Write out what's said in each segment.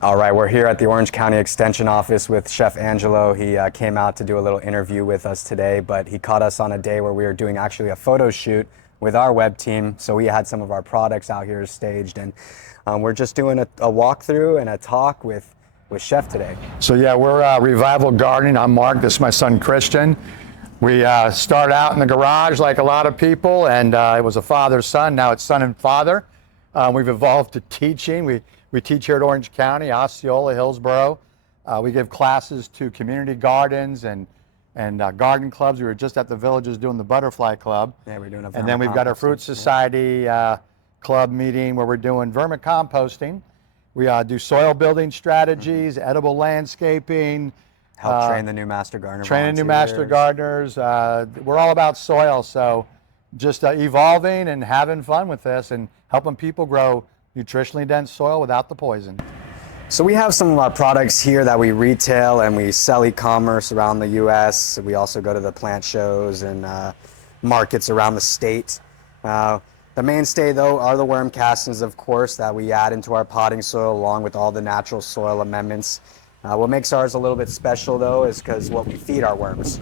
All right, we're here at the Orange County Extension Office with Chef Angelo. He came out to do a little interview with us today, but he caught us on a day where we were doing actually a photo shoot with our web team. So we had some of our products out here staged, and we're just doing a walkthrough and a talk with Chef today. So yeah, we're Revival Gardening. I'm Mark. This is my son Christian. We started out in the garage like a lot of people, and it was a father-son. Now it's son and father. We've evolved to teaching. We teach here at Orange County, Osceola, Hillsborough. We give classes to community gardens and garden clubs. We were just at the Villages doing the Butterfly Club. Yeah, we're doing a and then we've got our Fruit Society club meeting where we're doing vermicomposting. We do soil building strategies, edible landscaping. Help train the new master gardener. Training new master gardeners. We're all about soil, so just evolving and having fun with this and helping people grow nutritionally dense soil without the poison. So we have some products here that we retail and we sell e-commerce around the U.S. We also go to the plant shows and markets around the state. The mainstay, though, are the worm castings, of course, that we add into our potting soil along with all the natural soil amendments. What makes ours a little bit special, though, is because what we feed our worms.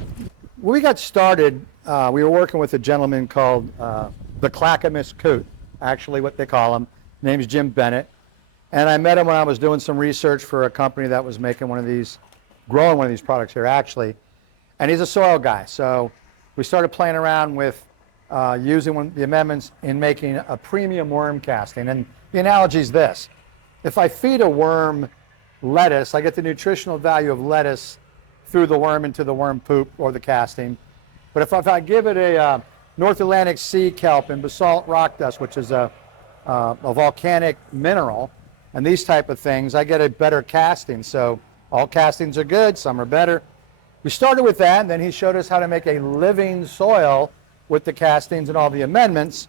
When we got started, we were working with a gentleman called the Clackamas Coot, actually what they call him. His name's Jim Bennett. And I met him when I was doing some research for a company that was making growing one of these products here, actually. And he's a soil guy. So we started playing around with using the amendments in making a premium worm casting. And the analogy is this. If I feed a worm lettuce, I get the nutritional value of lettuce through the worm into the worm poop or the casting. But if I give it a North Atlantic sea kelp and basalt rock dust, which is a volcanic mineral, and these type of things, I get a better casting. So all castings are good, some are better. We started with that, and then he showed us how to make a living soil with the castings and all the amendments.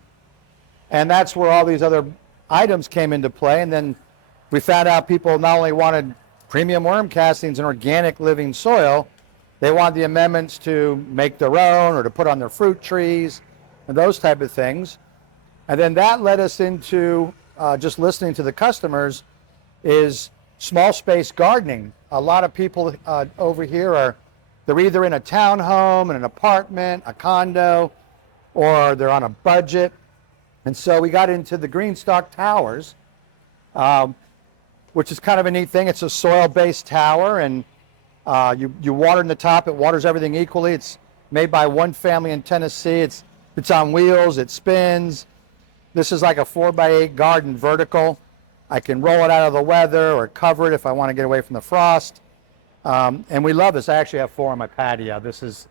And that's where all these other items came into play. And then we found out people not only wanted premium worm castings and organic living soil, they wanted the amendments to make their own or to put on their fruit trees and those type of things. And then that led us into just listening to the customers is small space gardening. A lot of people over here they're either in a townhome, in an apartment, a condo, or they're on a budget. And so we got into the Greenstock Towers, which is kind of a neat thing. It's a soil-based tower, and you water in the top. It waters everything equally. It's made by one family in Tennessee. It's on wheels. It spins. This is like a 4x8 garden vertical. I can roll it out of the weather or cover it if I want to get away from the frost. And we love this. I actually have 4 on my patio. This is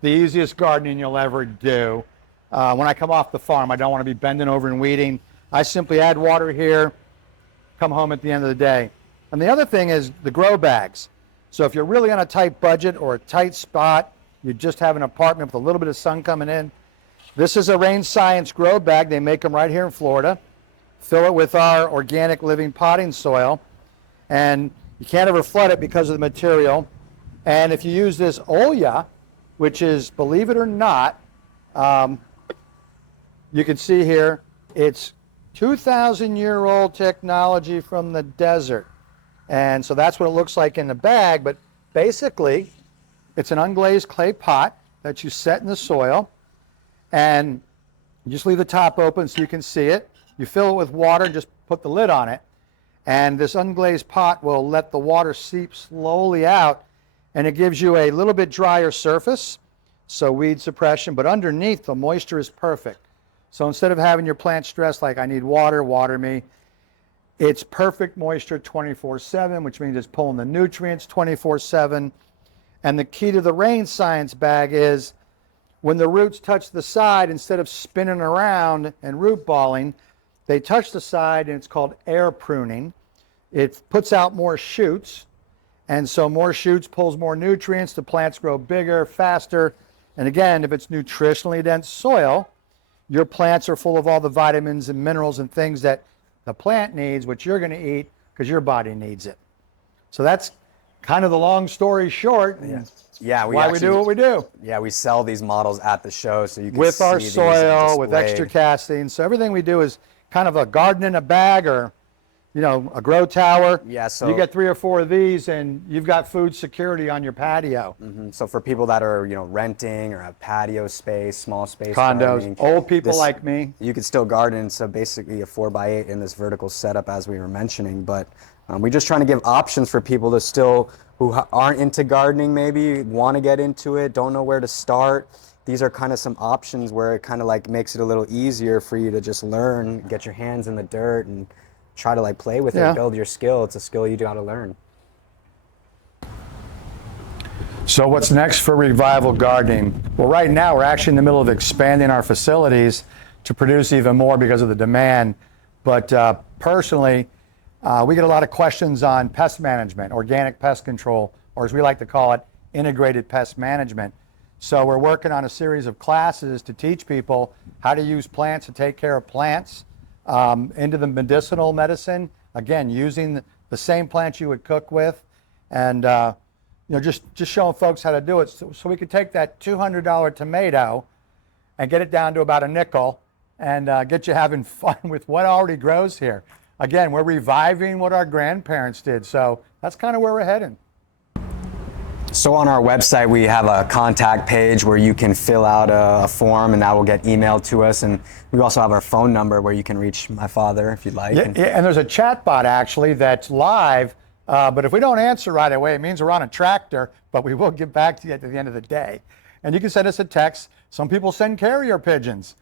the easiest gardening you'll ever do. When I come off the farm, I don't want to be bending over and weeding. I simply add water here, come home at the end of the day. And the other thing is the grow bags. So if you're really on a tight budget or a tight spot, you just have an apartment with a little bit of sun coming in, this is a Rain Science grow bag. They make them right here in Florida. Fill it with our organic living potting soil. And you can't ever flood it because of the material. And if you use this Oya, which is, believe it or not, you can see here, it's 2,000-year-old technology from the desert. And so that's what it looks like in the bag. But basically, it's an unglazed clay pot that you set in the soil. And you just leave the top open so you can see it. You fill it with water and just put the lid on it. And this unglazed pot will let the water seep slowly out, and it gives you a little bit drier surface, so weed suppression, but underneath the moisture is perfect. So instead of having your plant stressed like I need water, water me, it's perfect moisture 24/7, which means it's pulling the nutrients 24/7. And the key to the Rain Science bag is when the roots touch the side, instead of spinning around and root balling, they touch the side, and it's called air pruning. It puts out more shoots, and so more shoots pulls more nutrients. The plants grow bigger, faster. And again, if it's nutritionally dense soil, your plants are full of all the vitamins and minerals and things that the plant needs, which you're going to eat because your body needs it. So that's kind of the long story short. Yeah, why we do what we do. Yeah, we sell these models at the show, so you can with see our these soil, with displayed. extra castings. So everything we do is kind of a garden in a bag, or a grow tower. Yeah, so you get 3 or 4 of these and you've got food security on your patio. So for people that are, renting or have patio space, small space Condos, gardening, old people this- like me. you could still garden. So basically a 4x8 in this vertical setup, as we were mentioning. But we're just trying to give options for people to still who aren't into gardening, maybe want to get into it, don't know where to start. These are kind of some options where it kind of like makes it a little easier for you to just learn, get your hands in the dirt, and try to like play with Yeah. it, build your skill. It's a skill you got to learn. So what's next for Revival Gardening? Well, right now we're actually in the middle of expanding our facilities to produce even more because of the demand. But personally, we get a lot of questions on pest management, organic pest control, or as we like to call it, integrated pest management. So we're working on a series of classes to teach people how to use plants to take care of plants into the medicinal medicine. Again, using the same plants you would cook with, and just showing folks how to do it. So we could take that $200 tomato and get it down to about a nickel and get you having fun with what already grows here. Again, we're reviving what our grandparents did. So that's kind of where we're heading. So on our website, we have a contact page where you can fill out a form, and that will get emailed to us. And we also have our phone number where you can reach my father if you'd like. Yeah, and there's a chat bot actually that's live. But if we don't answer right away, it means we're on a tractor, but we will get back to you at the end of the day. And you can send us a text. Some people send carrier pigeons.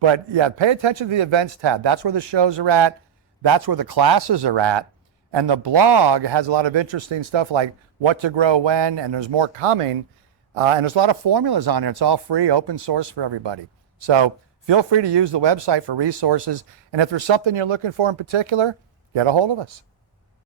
But yeah, pay attention to the events tab. That's where the shows are at. That's where the classes are at. And the blog has a lot of interesting stuff like what to grow when, and there's more coming. And there's a lot of formulas on there. It's all free, open source for everybody. So feel free to use the website for resources. And if there's something you're looking for in particular, get a hold of us.